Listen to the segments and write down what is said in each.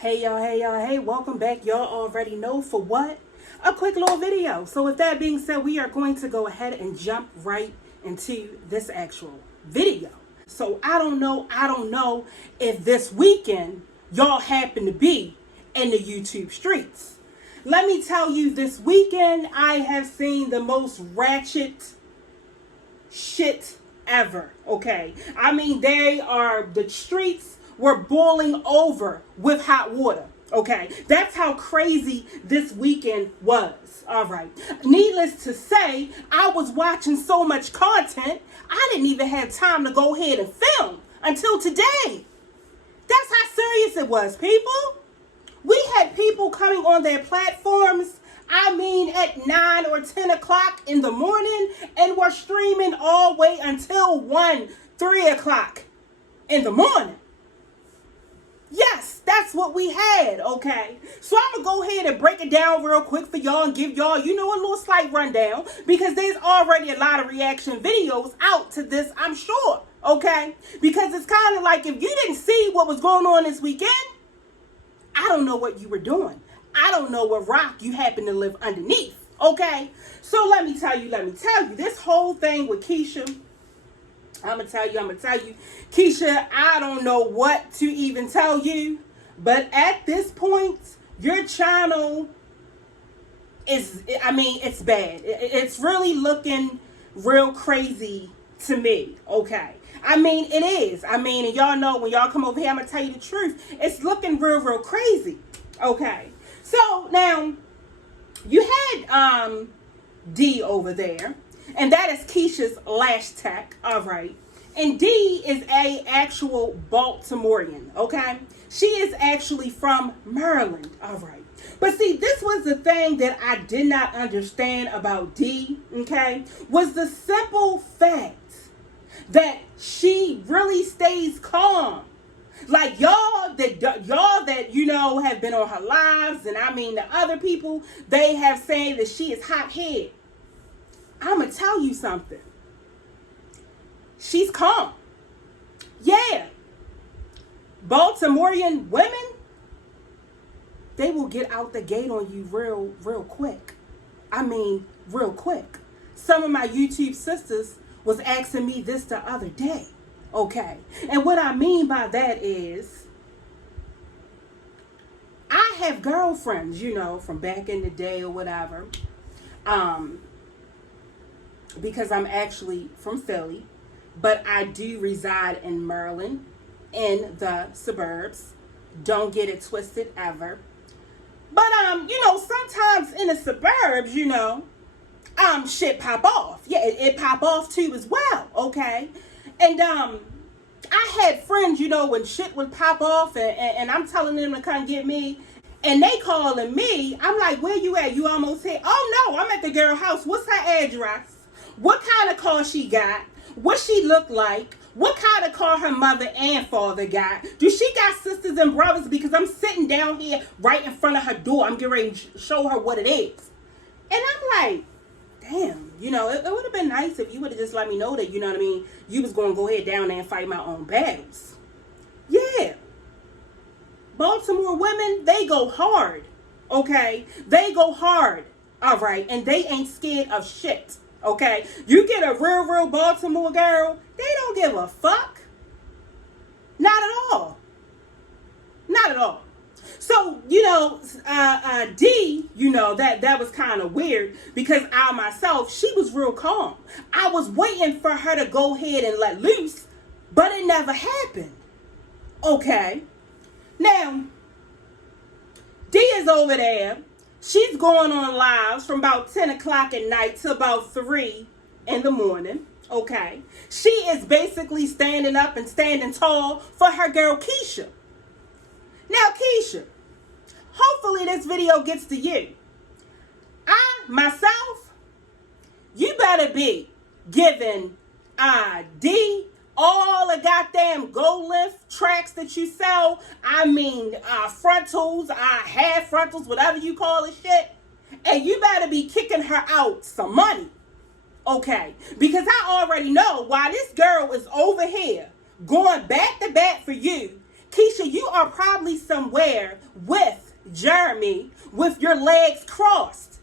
Hey y'all, hey y'all, hey, welcome back. Y'all already know for what? A quick little video. So with that being said, we are going to go ahead and jump right into this actual video. So I don't know if this weekend y'all happen to be in the YouTube streets. Let me tell you, this weekend I have seen the most ratchet shit ever, okay? I mean, the streets were boiling over with hot water, okay? That's how crazy this weekend was, all right? Needless to say, I was watching so much content, I didn't even have time to go ahead and film until today. That's how serious it was, people. We had people coming on their platforms, I mean, at 9 or 10 o'clock in the morning, and were streaming all the way until 1, 3 o'clock in the morning. Yes, that's what we had, okay? So I'm going to go ahead and break it down real quick for y'all and give y'all, a little slight rundown, because there's already a lot of reaction videos out to this, I'm sure, okay? Because it's kind of like, if you didn't see what was going on this weekend, I don't know what you were doing. I don't know what rock you happen to live underneath, okay? So let me tell you, this whole thing with Keesha, I'm going to tell you, Keesha, I don't know what to even tell you, but at this point, your channel it's bad. It's really looking real crazy to me, okay? I mean, it is. And y'all know when y'all come over here, I'm going to tell you the truth. It's looking real crazy, okay? So, now, you had D over there, and that is Keesha's lash tech, all right? And D is a actual Baltimorean, okay? She is actually from Maryland, all right? But see, this was the thing that I did not understand about D, okay? Was the simple fact that she really stays calm. Like y'all that have been on her lives, and the other people, they have said that she is hot head. I'ma tell you something. She's calm. Yeah. Baltimorean women, they will get out the gate on you real quick. Real quick. Some of my YouTube sisters was asking me this the other day. Okay. And what I mean by that is, I have girlfriends, from back in the day or whatever. Because I'm actually from Philly, but I do reside in Maryland, in the suburbs. Don't get it twisted ever. But sometimes in the suburbs, shit pop off. Yeah, it pop off too as well, okay? And I had friends, when shit would pop off, and I'm telling them to come get me, and they calling me. I'm like, where you at? You almost here? Oh no, I'm at the girl house. What's her address? What kind of car she got? What she look like? What kind of car her mother and father got? Do she got sisters and brothers? Because I'm sitting down here right in front of her door. I'm getting ready to show her what it is. And I'm like, damn, it would have been nice if you would have just let me know that, you was going to go ahead down there and fight my own battles. Yeah. Baltimore women, they go hard, okay? They go hard, all right? And they ain't scared of shit, okay? You get a real Baltimore girl, they don't give a fuck. Not at all. Not at all. So, D, that was kind of weird, because I myself, she was real calm. I was waiting for her to go ahead and let loose, but it never happened. Okay. Now, D is over there. She's going on lives from about 10 o'clock at night to about 3 in the morning. Okay. She is basically standing up and standing tall for her girl Keesha. Now, Keesha, hopefully this video gets to you. Myself, you better be giving D all the goddamn gold lift tracks that you sell. Frontals, half frontals, whatever you call it shit. And you better be kicking her out some money. Okay. Because I already know why this girl is over here going back to back for you, Keesha, you are probably somewhere with Jeremy with your legs crossed.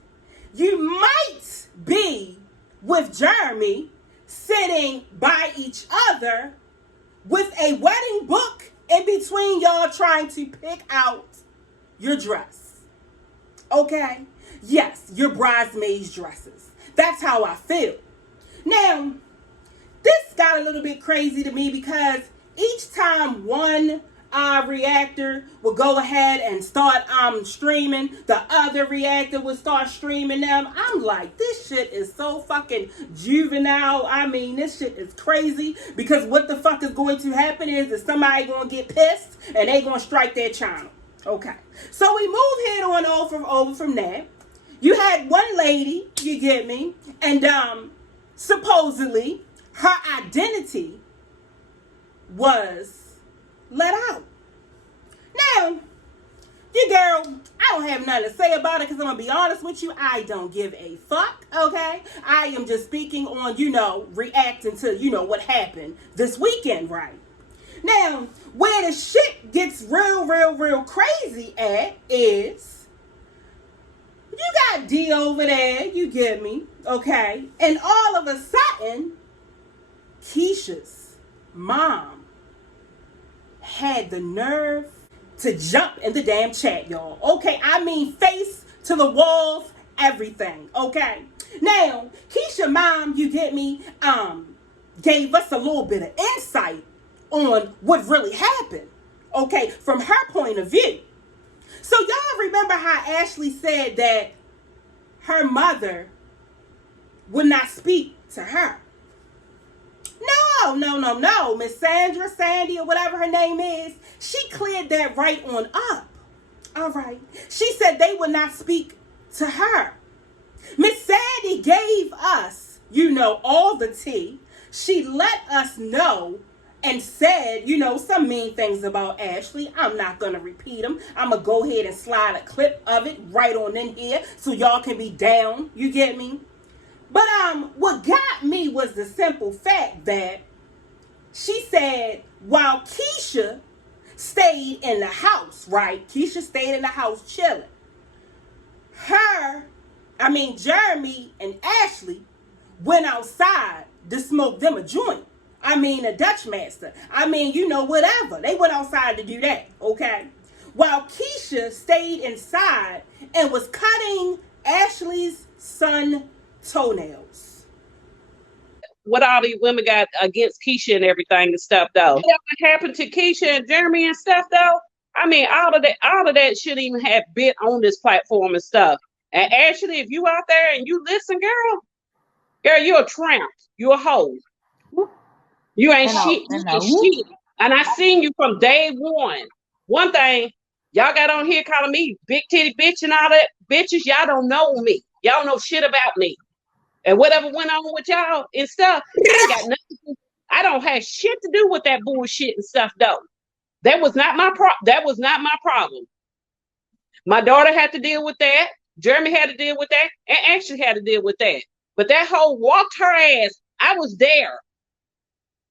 You might be with Jeremy sitting by each other with a wedding book in between y'all trying to pick out your dress. Okay? Yes, your bridesmaids' dresses. That's how I feel. Now, this got a little bit crazy to me because each time one reactor would go ahead and start streaming, the other reactor would start streaming them. I'm like, this shit is so fucking juvenile. I mean, this shit is crazy because what the fuck is going to happen is that somebody gonna get pissed and they gonna strike their channel. Okay, so we move head on over from that. You had one lady, you get me, and supposedly her identity was let out. Now, your girl, I don't have nothing to say about it because I'm going to be honest with you. I don't give a fuck, okay? I am just speaking on, reacting to, what happened this weekend, right? Now, where the shit gets real crazy at is you got D over there, you get me, okay? And all of a sudden, Keesha's mom had the nerve to jump in the damn chat, y'all. Okay, I mean face to the walls, everything. Okay. Now, Keesha mom, you get me, gave us a little bit of insight on what really happened. Okay, from her point of view. So y'all remember how Ashley said that her mother would not speak to her. No. Miss Sandra, Sandy, or whatever her name is, she cleared that right on up. All right. She said they would not speak to her. Miss Sandy gave us, all the tea. She let us know and said, some mean things about Ashley. I'm not going to repeat them. I'm going to go ahead and slide a clip of it right on in here so y'all can be down. You get me? But what got me was the simple fact that she said while Keesha stayed in the house, right? Keesha stayed in the house chilling. Jeremy and Ashley went outside to smoke them a joint. A Dutch master. Whatever. They went outside to do that, okay? While Keesha stayed inside and was cutting Ashley's son toenails. What all these women got against Keesha and everything and stuff, though. What happened to Keesha and Jeremy and stuff, though? All of that shouldn't even have been on this platform and stuff. And Ashley, if you out there and you listen, girl, you're a tramp. You're a hoe. You ain't shit. You ain't shit. And I seen you from day one. One thing, y'all got on here calling me big titty bitch and all that. Bitches, y'all don't know me. Y'all don't know shit about me. And whatever went on with y'all and stuff, I ain't got nothing. I don't have shit to do with that bullshit and stuff, though. That was not my problem. My daughter had to deal with that. Jeremy had to deal with that, and Ashley had to deal with that. But that hoe walked her ass. I was there,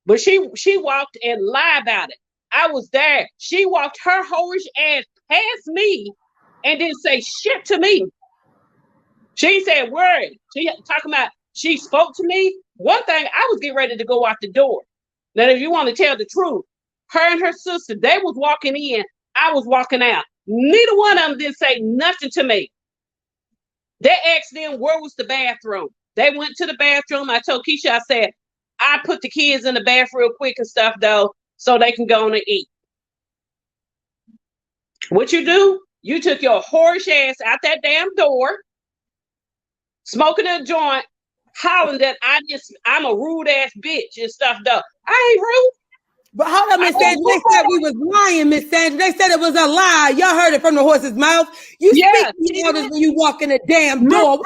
but she walked and lied about it. I was there. She walked her whorish ass past me and didn't say shit to me. She said word. She talking about she spoke to me. One thing, I was getting ready to go out the door. Now, if you want to tell the truth, her and her sister, they was walking in. I was walking out. Neither one of them didn't say nothing to me. They asked them where was the bathroom. They went to the bathroom. I told Keesha, I said, I put the kids in the bath real quick and stuff, though, so they can go on and eat. What you do? You took your whorish ass out that damn door, smoking a joint, hollering that I'm a rude ass bitch and stuff, though. I ain't rude. But hold on, Miss Sandra. They said we was lying, Miss Sandra. They said it was a lie. Y'all heard it from the horse's mouth. You speak to others when you walk in the damn door.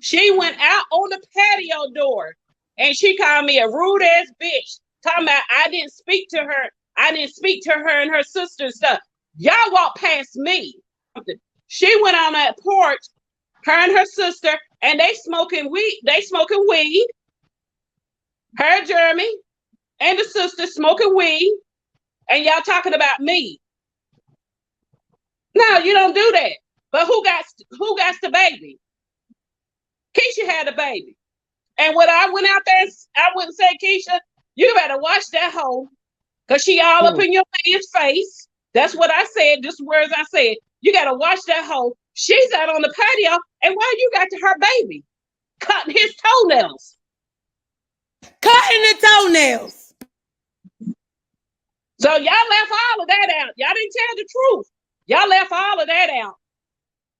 She went out on the patio door and she called me a rude ass bitch. Talking about I didn't speak to her. I didn't speak to her and her sister and stuff. Y'all walked past me. She went on that porch, her and her sister, and they smoking weed. Her, Jeremy, and the sister smoking weed. and y'all talking about me. No, you don't do that. But who got the baby? Keesha had a baby. And when I went out there, I wouldn't say, Keesha, you better watch that hoe. Because she all up in your man's face. That's what I said. Just words I said. You got to watch that hoe. She's out on the patio. And why you got to her baby? Cutting his toenails. Cutting the toenails. So y'all left all of that out. Y'all didn't tell the truth. Y'all left all of that out.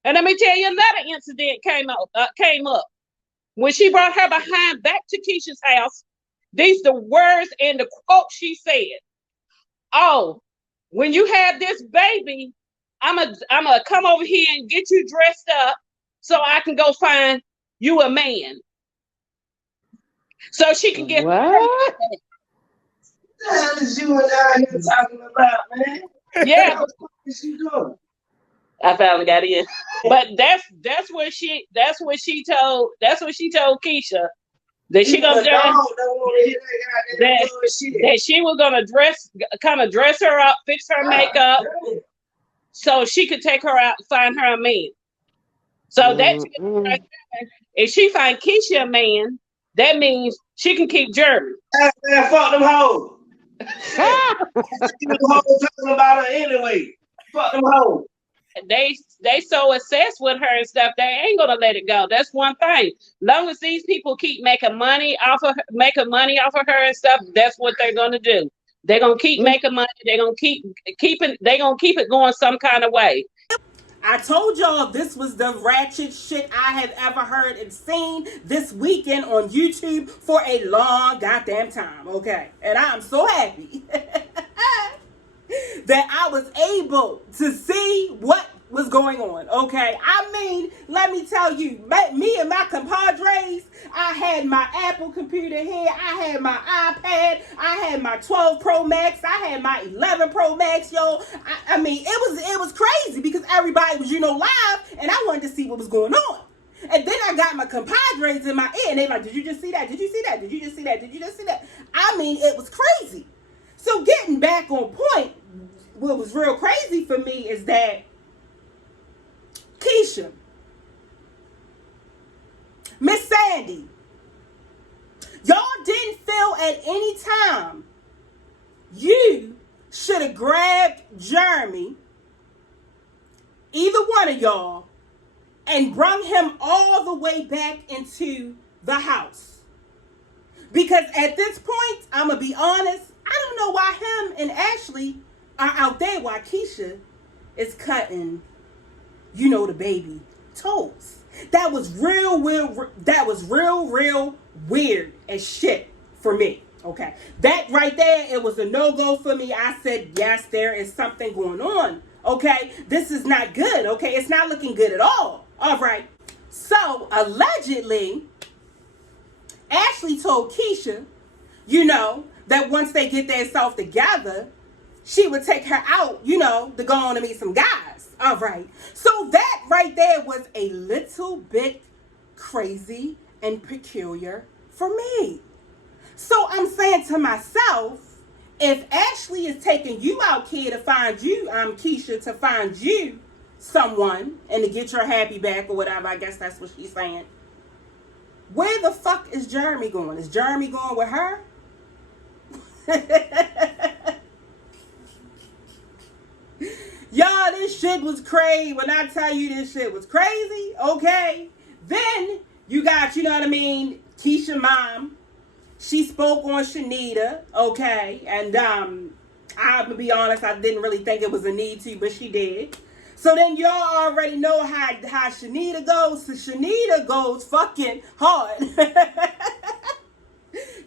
And let me tell you, another incident came up. When she brought her behind back to Keisha's house, these the words and the quote she said. Oh, when you have this baby, I'm a come over here and get you dressed up so I can go find you a man. So she can get what? What the hell is you and I here talking about, man? Yeah. What is she doing? I finally got in. But that's what she told Keesha. That she gonna that she was gonna dress her up, fix her makeup, so she could take her out and find her a man. So if she find Keesha a man, that means she can keep Jeremy. Man, fuck them hoes. Them hoes talking about her anyway. Fuck them hoes. They so obsessed with her and stuff, they ain't gonna let it go. That's one thing. Long as these people keep making money off of her and stuff, that's what they're gonna do. They're gonna keep making money. They're gonna keep it going some kind of way. I told y'all this was the ratchet shit I have ever heard and seen this weekend on YouTube for a long goddamn time, okay? And I'm so happy that I was able to see what was going on, okay? I mean, let me tell you, me and my compadres, I had my Apple computer here, I had my iPad, I had my 12 Pro Max, I had my 11 Pro Max, yo. I mean, it was crazy because everybody was, live, and I wanted to see what was going on. And then I got my compadres in my ear, and they like, did you just see that? Did you see that? Did you just see that? Did you just see that? I mean, it was crazy. So getting back on point, what was real crazy for me is that Keesha, Miss Sandy, y'all didn't feel at any time you should have grabbed Jeremy, either one of y'all, and brung him all the way back into the house. Because at this point, I'm going to be honest, I don't know why him and Ashley are out there while Keesha is cutting, the baby toes. That was real weird as shit for me. Okay. That right there, it was a no-go for me. I said, yes, there is something going on. Okay. This is not good. Okay. It's not looking good at all. All right. So allegedly, Ashley told Keesha, that once they get themselves together, she would take her out, to go on to meet some guys. All right. So that right there was a little bit crazy and peculiar for me. So I'm saying to myself, if Ashley is taking you out, kid, to find you, Keesha, to find you someone and to get your happy back or whatever, I guess that's what she's saying. Where the fuck is Jeremy going? Is Jeremy going with her? Y'all, this shit was crazy. When I tell you this shit was crazy, okay? Then you got, Keisha mom. She spoke on Shanita, okay? And I'm gonna be honest, I didn't really think it was a need to, but she did. So then y'all already know how Shanita goes. So Shanita goes fucking hard.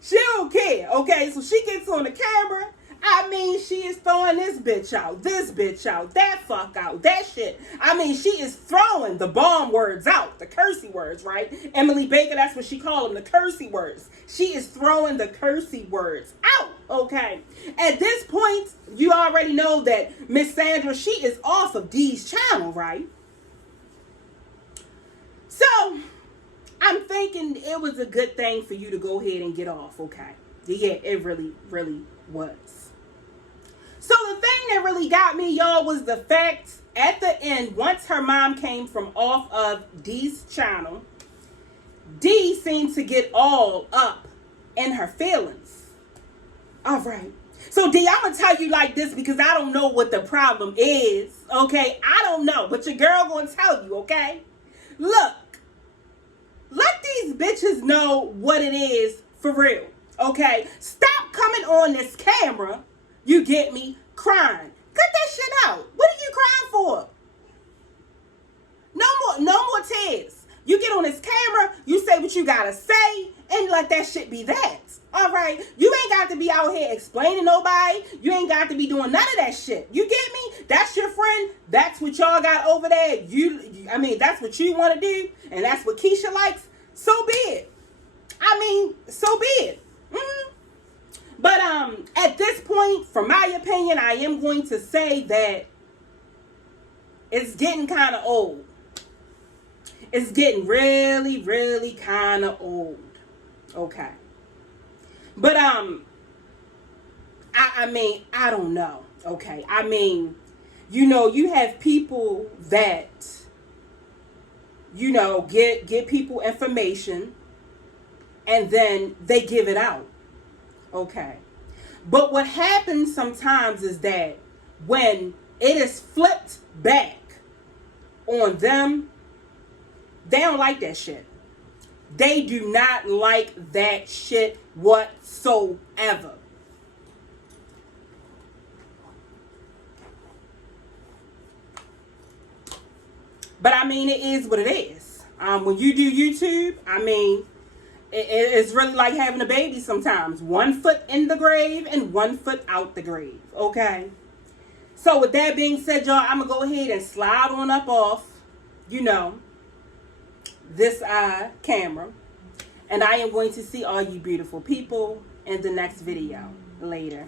She don't care, okay? So she gets on the camera. I mean, she is throwing this bitch out, that fuck out, that shit. I mean, she is throwing the bomb words out, the cursey words, right? Emily Baker, that's what she called them, the cursey words. She is throwing the cursey words out, okay? At this point, you already know that Miss Sandra, she is off of Dee's channel, right? So, I'm thinking it was a good thing for you to go ahead and get off, okay? Yeah, it really, really was. So the thing that really got me, y'all, was the fact at the end, once her mom came from off of Dee's channel, Dee seemed to get all up in her feelings. All right. So Dee, I'm going to tell you like this because I don't know what the problem is, okay? I don't know, but your girl going to tell you, okay? Look, let these bitches know what it is for real, okay? Stop coming on this camera, you get me, crying. Cut that shit out. What are you crying for? No more tears. You get on this camera, you say what you gotta say, and let that shit be that. All right? You ain't got to be out here explaining nobody. You ain't got to be doing none of that shit. You get me? That's your friend. That's what y'all got over there. That's what you want to do, and that's what Keesha likes. So be it. So be it. Mm-hmm. But at this point, from my opinion, I am going to say that it's getting kind of old. It's getting really, really kind of old. Okay. But I don't know. Okay. You have people that, get people information and then they give it out. Okay. But what happens sometimes is that when it is flipped back on them, they don't like that shit. They do not like that shit whatsoever. But it is what it is. When you do YouTube, it's really like having a baby sometimes. 1 foot in the grave and 1 foot out the grave. Okay? So with that being said, y'all, I'm going to go ahead and slide on up off, this camera. And I am going to see all you beautiful people in the next video. Later.